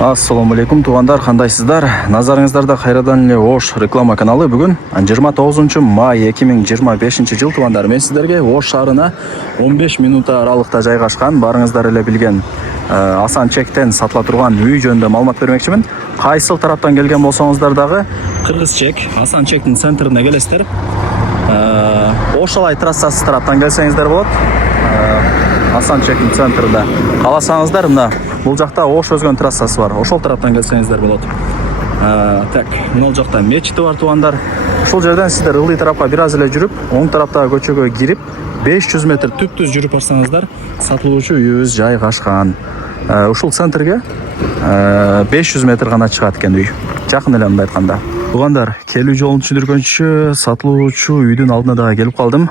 Ассаламу алейкум туғандар, қандайсыздар? Назарыңыздарда қайрадан эле Ош реклама каналы. Бүгін 29 май 2025 жыл туғандар. Мен сіздерге Ош шаарына 15 минута аралықта жайгашкан, барыңыздар эле билген Асан Чектен сатыла турган үй жөнүндө маалымат бермекчимин. Кайсыл тараптан келген болсоңуздар дагы Кыргыз Чек, Асан Чектин центрине келесиздер. Ошалай трассасы тараптан келсеңиздер болот. Асан Чектин центринде кааласаңыздар, мына бул жакта Ош өзгөн трассасы бар. Ошол тараптан келсеңиздер болот. Так, мына жакта мечити бар тугандар. Ушул жерден сиздер ылдый тарапка бир аз эле жүрүп, оң тараптагы көчөгө кирип, 500 метр түптүз жүрүп барсаңыздар, сатылуучу үйүбүз жайгашкан. Ушул центрге 500 метр гана чыгат экен үй. Жакын эле мындай айтканда. Тугандар, келүү жолун түшүндүргөнчү сатылуучу үйдүн алдына дагы келип калдым.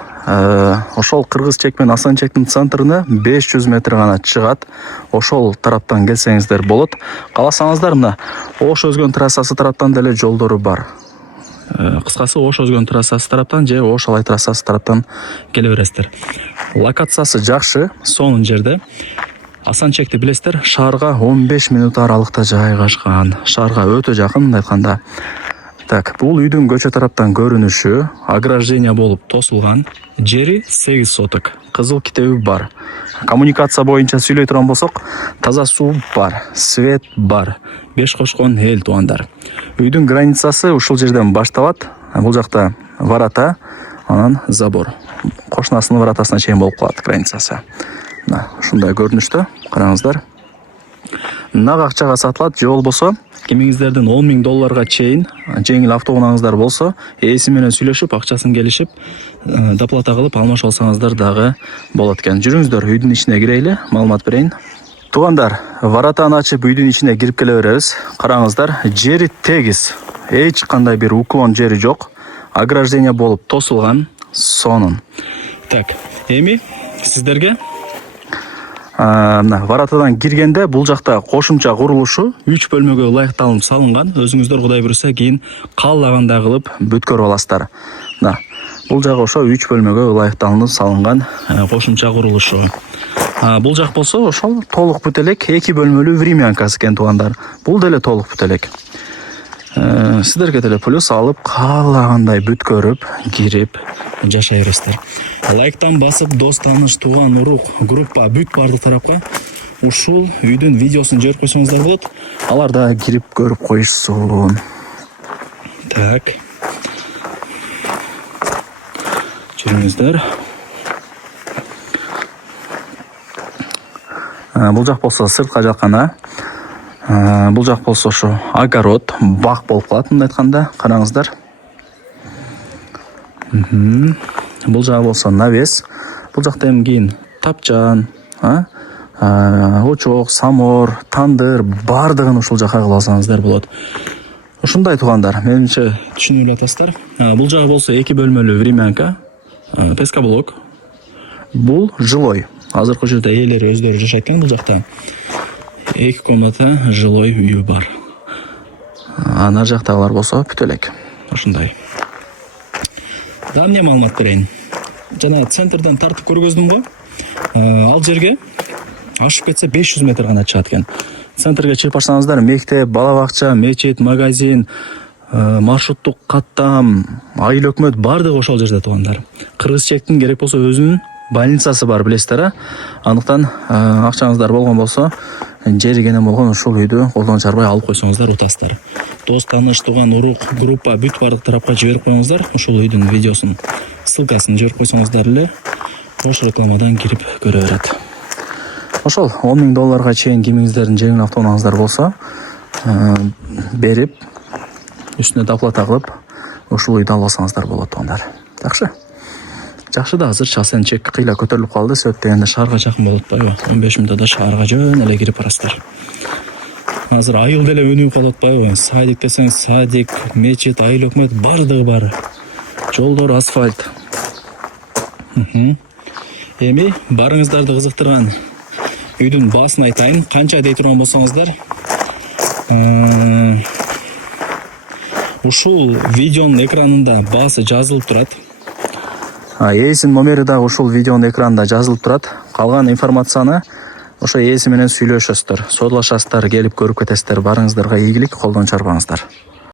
Ошол Кыргыз Чек менен Асан Чектин центрine 500 метр гана чыгат. Ошол тараптан келсеңиздер болот. Кааласаңыздар, мына Ош өзгөн трассасы тараптан деле жолдору бар. Кыскасы Ош өзгөн трассасы тараптан же Ошалай трассасы тараптан келе бересиздер. Локациясы жакшы, сонун жерде. Асан Чекти билесиздер, шаарга 15 минут аралыкта жайгашкан. Шаарга өтө жакын мындай айтканда. Так, бул үйдүн көчө тараптан көрүнүшү ограждение болуп тосулган. Жери 8 соток. Кызыл китеби бар. Коммуникация боюнча сүйлөй турган болсок, таза суу бар, свет бар. 5 кошкон эл тугандар. Үйдүн границасы ушул жерден башталат. Бул жакта варата, анан забор. Кошунасынын варатасына чейин болуп калат границасы. Мына ушундай көрүнүштө, караңыздар. Нак акчага сатылат, же болбосо кимиңиздердин $10,000 чейин жеңил автоунааңыздар болсо, ээси менен сүйлөшүп, акчасын келишип, доплата кылып алмашып алсаңыздар дагы болот экен. Жүрүңүздөр, үйдүн ичине кирейли, маалымат берейин. Тугандар, варатаны ачып үйдүн ичине кирип келе беребиз. Караңыздар, жери тегиз. Эч кандай бир уклон жери жок. Ограждение болуп тосулган, сонун. Так, эми сиздерге варатадан киргенде бул жакта кошумча курулушу 3 бөлмөгө ылайыкталып салынган. Өзүңүздөр Кудай буйруса кийин каалагандай кылып бүткөрүп аласыздар. Бул жагы ошо 3 бөлмөгө ылайыкталып салынган кошумча курулушу. Бул жак болсо ошол толук бүт элек 2 бөлмөлүү времянкасы экен тугандар. Бул деле толук бүт элек. Сиздерге деле плюс алып каалагандай бүткөрүп, кирип жашай бересиздер. Лайктан басып, дос тааныш, тууган, урук, группа бүт бардык тарапка ушул үйдүн видеосун жиберип койсоңуздар болот. Алар да кирип көрүп коюшсун. Так. Жүрүңүздөр. Бул жак болсо сыртка жаккана. Бул жак болсо ошо огород, бак болуп калат мындай айтканда. Караңыздар. Бул жагы болсо навес. Бул жакта эми кийин тапчан, очок, самор, тандыр бардыгын ушул жака кылып алсаңыздар болот. Ушундай тугандар, менимче түшүнүп атасыздар. Бул жагы болсо 2 бөлмөлүү времянка, пескоблок. Бул жилой. Азыркы жерде ээлери өздөрү жашайт экен бул жакта. 2 комната жилой үйү бар. Нар жактагылар болсо бүт элек. Ушундай. Да эмне маалымат берейин. Жана центрден тартып көргөздүм го. Ал жерге ашып кетсе 500 метр гана чыгат экен. Центрге чыгып барсаңыздар, мектеп, бала бакча, мечит, магазин, маршруттук каттам, айыл өкмөт бардыгы ошол жерде тугандар. Кыргыз Чектин керек болсо өзүнүн больницасы бар, билесиздер, Андыктан акчаңыздар болгон болсо, жери кенен болгон ушул үйдү колдон чарбай алып койсоңуздар утасыздар. Дос тааныш, тууган, урук, группа бүт бардык тарапка жиберип коюңуздар. Ушул үйдүн видеосун, ссылкасын жиберип койсоңуздар эле Ош рекламадан кирип көрө берет. Ошол $10,000 чейин кимиңиздердин жеңил автоунааңыздар болсо, берип, үстүнө доплата кылып, ушул үйдү алып алсаңыздар болот тугандар. Жакшы. Жакшы да азыр Асан Чек кыйла көтөрүлүп калды. Себеп дегенде шаарга жакын болуп атпайбы? 15 мүнөттө шаарга жөн эле кирип барасыздар. Азыр айыл деле өнүгүп калып атпайбы? Садик десең садик, мечит, айыл өкмөт бардыгы бар. Жолдор асфальт. Эми барыңыздарды кызыктырган үйдүн баасын айтайын. Канча дей турган болсоңуздар, ушул видеонун экранында баасы жазылып турат. Ээсинин номери дагы ушул видеонун экранында жазылып турат. Калган информацияны ошо ээси менен сүйлөшөсүздөр, содулашасыздар, келип көрүп кетесиздер. Барыңыздарга ийгилик, колдон чарбаңыздар.